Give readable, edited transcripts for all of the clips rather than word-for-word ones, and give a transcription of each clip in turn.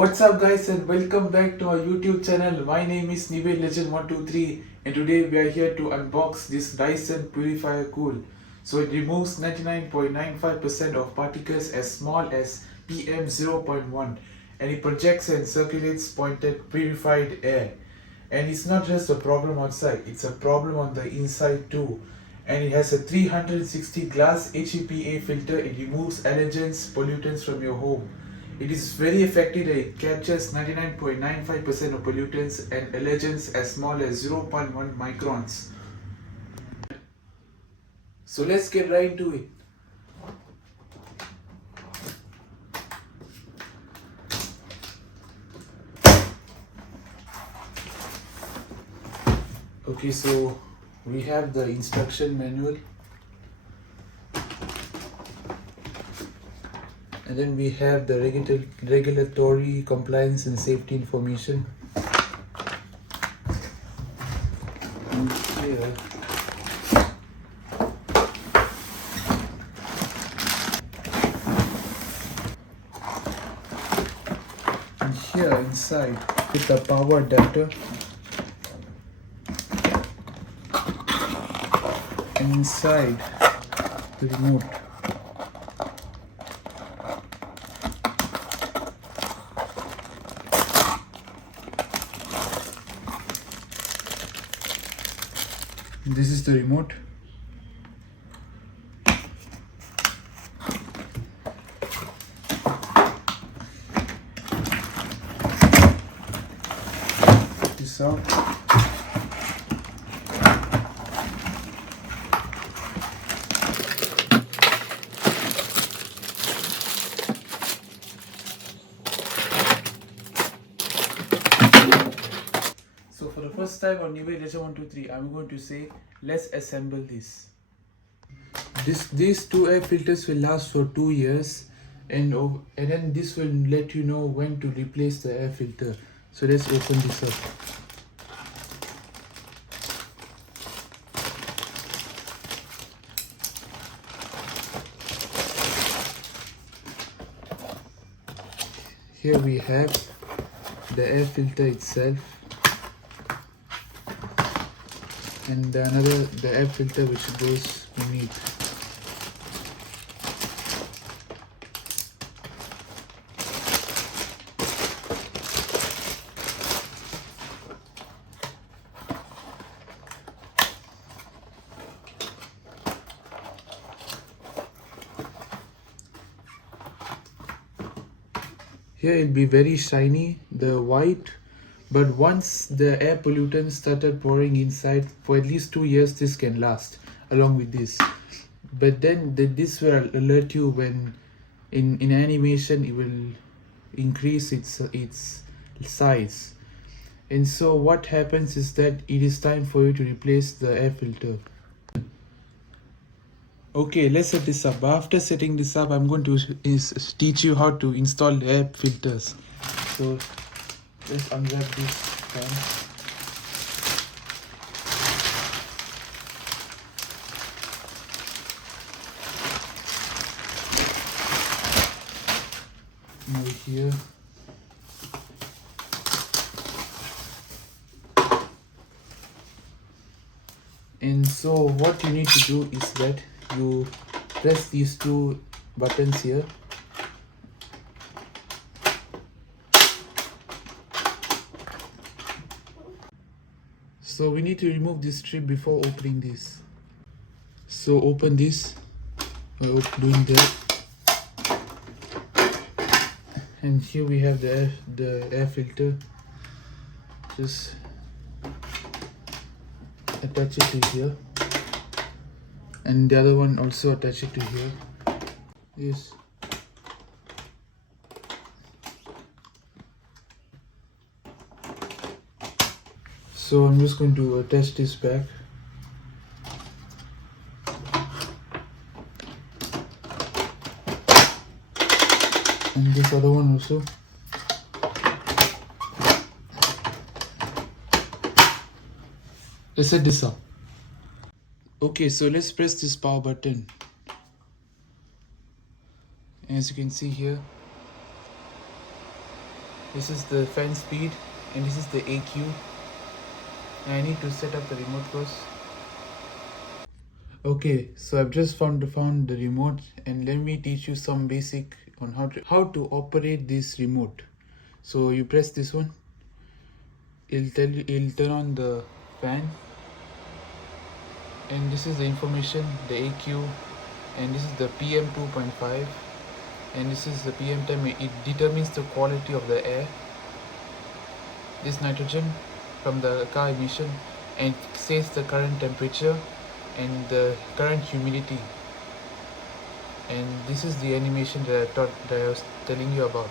What's up guys and welcome back to our YouTube channel. My name is Nivel Legend 123 and today we are here to unbox this Dyson Purifier Cool. So it removes 99.95% of particles as small as PM 0.1 and it projects and circulates pointed purified air. And it's not just a problem outside, it's a problem on the inside too. And it has a 360 glass HEPA filter. It removes allergens, pollutants from your home. It is very effective. It captures 99.95% of pollutants and allergens as small as 0.1 microns. So let's get right into it. Okay, so we have the instruction manual. And then we have the regulatory compliance and safety information. And here, inside with the power adapter, and inside the remote. This is the remote. This out. So for the first time on Nivel Legend 123, I'm going to say, let's assemble this. These two air filters will last for 2 years, and then this will let you know when to replace the air filter. So let's open this up. Here we have the air filter itself, and the air filter which goes beneath. Here it'll be very shiny, the white, but once the air pollutants started pouring inside, for at least 2 years this can last along with this. But then this will alert you when in animation it will increase its size. And so what happens is that it is time for you to replace the air filter. Okay, let's set this up. After setting this up, I'm going to teach you how to install the air filters. So let's unwrap this fan. Over here. And so what you need to do is that you press these two buttons here. So we need to remove this strip before opening this. So open this by doing that. And here we have the air filter. Just attach it to here, and the other one also attach it to here. Yes. So I'm just going to attach this back. And this other one also. Let's set this up. Okay, so let's press this power button. As you can see here, This is the fan speed and this is the AQ. And I need to set up the remote first. Okay, so I've just found the remote, and let me teach you some basic on how to operate this remote. So you press this one, it'll turn on the fan, and this is the information, the AQ, and this is the PM 2.5, and this is the PM time. It determines the quality of the air, this nitrogen from the car emission, and says the current temperature and the current humidity. And this is the animation that I was telling you about,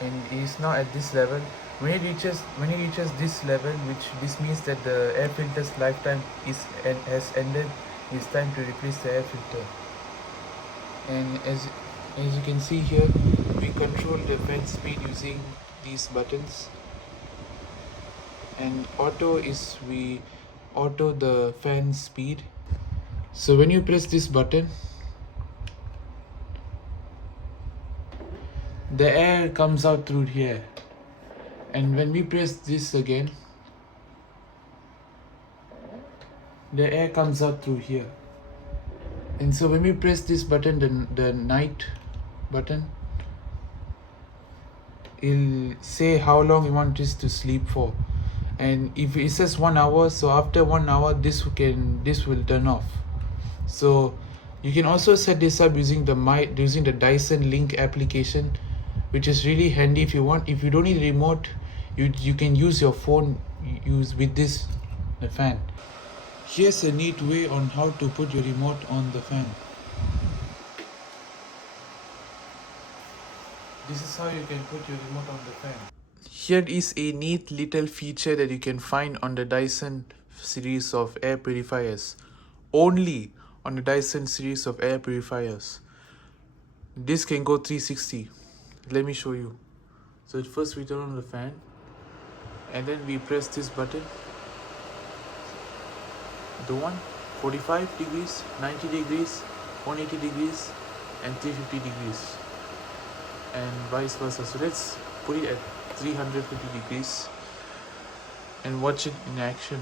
and it is now at this level. When it reaches this level, which this means that the air filter's lifetime has ended, it's time to replace the air filter. And as you can see here, we control the fan speed using these buttons, and auto is we auto the fan speed. So when you press this button, the air comes out through here, and when we press this again, the air comes out through here. And so when we press this button, the night button, it'll say how long you want this to sleep for. And if it says 1 hour, so after 1 hour this will turn off. So you can also set this up using the Dyson Link application, which is really handy if you want. If you don't need a remote, you can use your phone with the fan. Here's a neat way on how to put your remote on the fan. This is how you can put your remote on the fan. Here is a neat little feature that you can find on the Dyson series of air purifiers. Only on the Dyson series of air purifiers. This can go 360. Let me show you. So first we turn on the fan, and then we press this button. The one, 45 degrees, 90 degrees, 180 degrees, and 350 degrees, and vice versa. So let's put it at 350 degrees and watch it in action.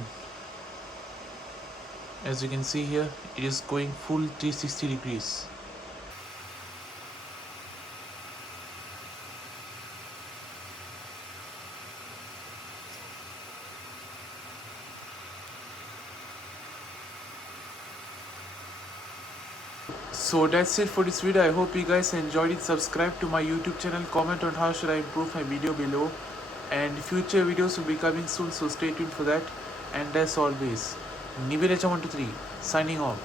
As you can see here, it is going full 360 degrees. So that's it for this video. I hope you guys enjoyed it. Subscribe to my YouTube channel, comment on how should I improve my video below, and future videos will be coming soon, so stay tuned for that. And as always, Nivedacham123 signing off.